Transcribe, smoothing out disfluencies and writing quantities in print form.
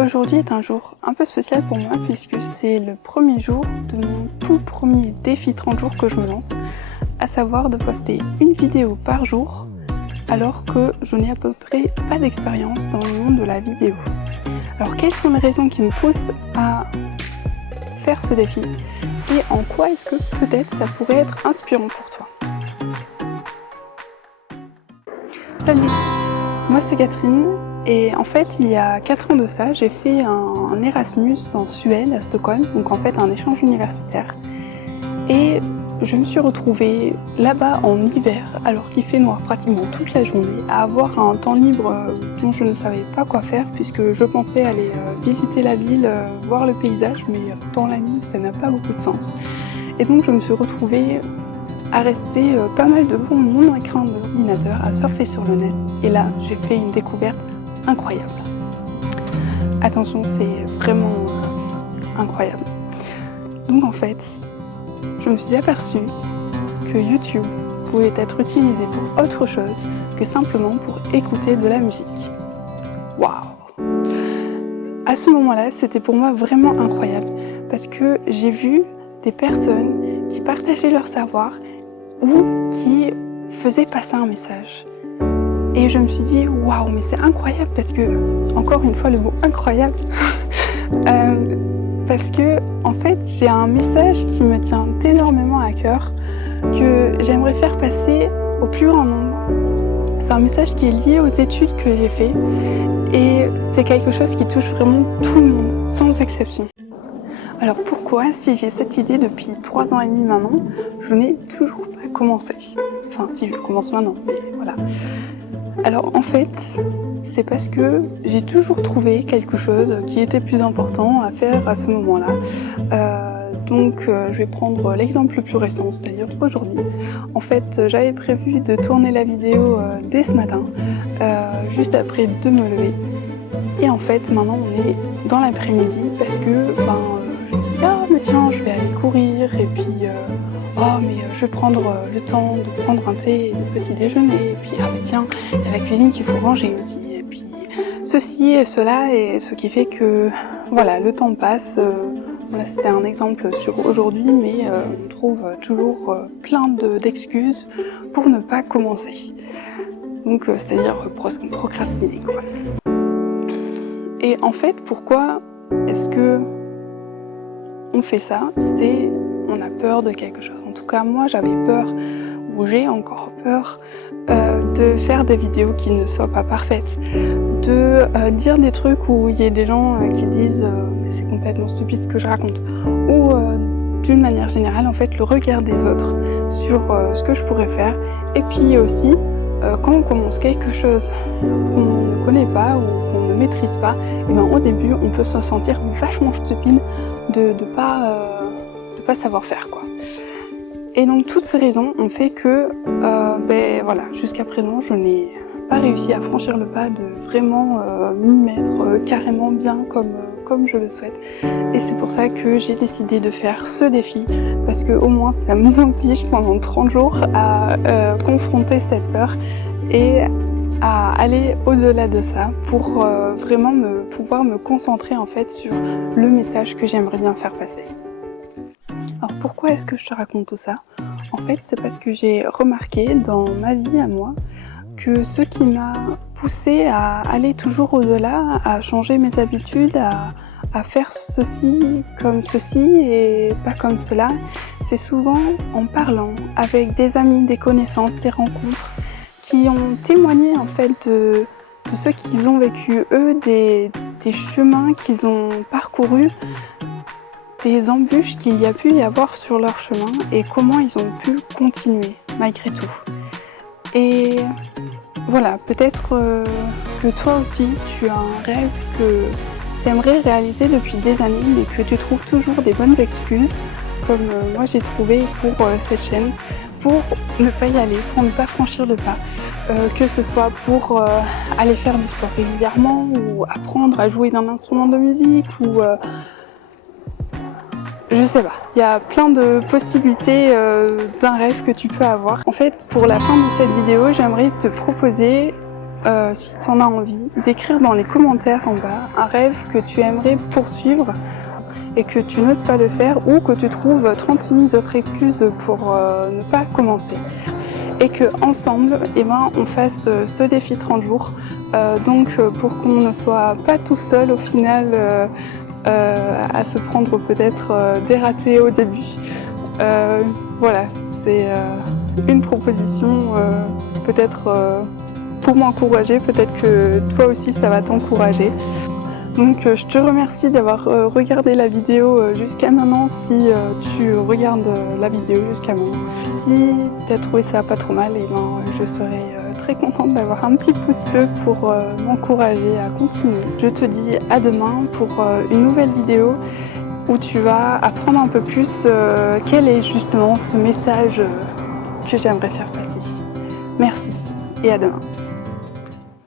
Aujourd'hui est un jour un peu spécial pour moi puisque c'est le premier jour de mon tout premier défi 30 jours que je me lance, à savoir de poster une vidéo par jour alors que je n'ai à peu près pas d'expérience dans le monde de la vidéo. Alors quelles sont les raisons qui me poussent à faire ce défi et en quoi est-ce que peut-être ça pourrait être inspirant pour toi? Salut, moi c'est Catherine et en fait il y a 4 ans de ça j'ai fait un Erasmus en Suède à Stockholm, donc en fait un échange universitaire, et je me suis retrouvée là-bas en hiver alors qu'il fait noir pratiquement toute la journée, à avoir un temps libre dont je ne savais pas quoi faire puisque je pensais aller visiter la ville, voir le paysage, mais dans la nuit ça n'a pas beaucoup de sens. Et donc je me suis retrouvée à rester pas mal devant mon écran de l'ordinateur, à surfer sur le net, et là j'ai fait une découverte incroyable. Attention, c'est vraiment incroyable. Donc en fait, je me suis aperçue que YouTube pouvait être utilisé pour autre chose que simplement pour écouter de la musique. Waouh! À ce moment-là, c'était pour moi vraiment incroyable parce que j'ai vu des personnes qui partageaient leur savoir ou qui faisaient passer un message. Et je me suis dit, waouh, mais c'est incroyable parce que, encore une fois le mot incroyable, parce que en fait j'ai un message qui me tient énormément à cœur, que j'aimerais faire passer au plus grand nombre. C'est un message qui est lié aux études que j'ai fait et c'est quelque chose qui touche vraiment tout le monde, sans exception. Alors pourquoi, si j'ai cette idée depuis 3 ans et demi maintenant, je n'ai toujours pas commencé? Enfin si, je commence maintenant, mais voilà. Alors en fait, c'est parce que j'ai toujours trouvé quelque chose qui était plus important à faire à ce moment-là. Je vais prendre l'exemple le plus récent, c'est-à-dire aujourd'hui. En fait, j'avais prévu de tourner la vidéo dès ce matin, juste après de me lever. Et en fait, maintenant on est dans l'après-midi parce que je me suis dit, ah mais tiens, je vais aller courir et puis je vais prendre le temps de prendre un thé et de petit déjeuner, et puis ah mais tiens, il y a la cuisine qu'il faut ranger aussi, et puis ceci et cela, et ce qui fait que voilà, le temps passe. Là c'était un exemple sur aujourd'hui, mais on trouve toujours plein d'excuses pour ne pas commencer. Donc c'est-à-dire procrastiner quoi. Et en fait, pourquoi est-ce que on fait ça? C'est on a peur de quelque chose. En tout cas, moi, j'avais peur, ou j'ai encore peur, de faire des vidéos qui ne soient pas parfaites, de dire des trucs où il y a des gens qui disent mais c'est complètement stupide ce que je raconte, ou d'une manière générale, en fait, le regard des autres sur ce que je pourrais faire. Et puis aussi, quand on commence quelque chose qu'on ne connaît pas ou qu'on ne maîtrise pas, et au début, on peut se sentir vachement stupide de pas savoir faire quoi. Et donc toutes ces raisons ont fait que jusqu'à présent je n'ai pas réussi à franchir le pas de vraiment m'y mettre carrément bien comme je le souhaite. Et c'est pour ça que j'ai décidé de faire ce défi, parce que au moins ça m'oblige pendant 30 jours à confronter cette peur et à aller au-delà de ça pour vraiment pouvoir me concentrer en fait sur le message que j'aimerais bien faire passer. Alors pourquoi est-ce que je te raconte tout ça? En fait, c'est parce que j'ai remarqué dans ma vie à moi que ce qui m'a poussée à aller toujours au-delà, à changer mes habitudes, à faire ceci et pas comme cela, c'est souvent en parlant avec des amis, des connaissances, des rencontres qui ont témoigné en fait de ce qu'ils ont vécu eux, des chemins qu'ils ont parcourus, des embûches qu'il y a pu y avoir sur leur chemin et comment ils ont pu continuer malgré tout. Et voilà, peut-être que toi aussi tu as un rêve que tu aimerais réaliser depuis des années mais que tu trouves toujours des bonnes excuses, comme moi j'ai trouvé pour cette chaîne, pour ne pas y aller, pour ne pas franchir le pas. Que ce soit pour aller faire du sport régulièrement ou apprendre à jouer d'un instrument de musique ou je sais pas, il y a plein de possibilités d'un rêve que tu peux avoir. En fait, pour la fin de cette vidéo, j'aimerais te proposer si tu en as envie, d'écrire dans les commentaires en bas un rêve que tu aimerais poursuivre et que tu n'oses pas le faire ou que tu trouves 36 000 autres excuses pour ne pas commencer. Et qu'ensemble, on fasse ce défi 30 jours, pour qu'on ne soit pas tout seul au final à se prendre peut-être des ratés au début. Voilà, c'est une proposition peut-être pour m'encourager, peut-être que toi aussi ça va t'encourager. Donc je te remercie d'avoir regardé la vidéo jusqu'à maintenant, si tu regardes la vidéo jusqu'à maintenant. Si tu as trouvé ça pas trop mal, je serais très contente d'avoir un petit pouce bleu pour m'encourager à continuer. Je te dis à demain pour une nouvelle vidéo où tu vas apprendre un peu plus quel est justement ce message que j'aimerais faire passer. Merci et à demain.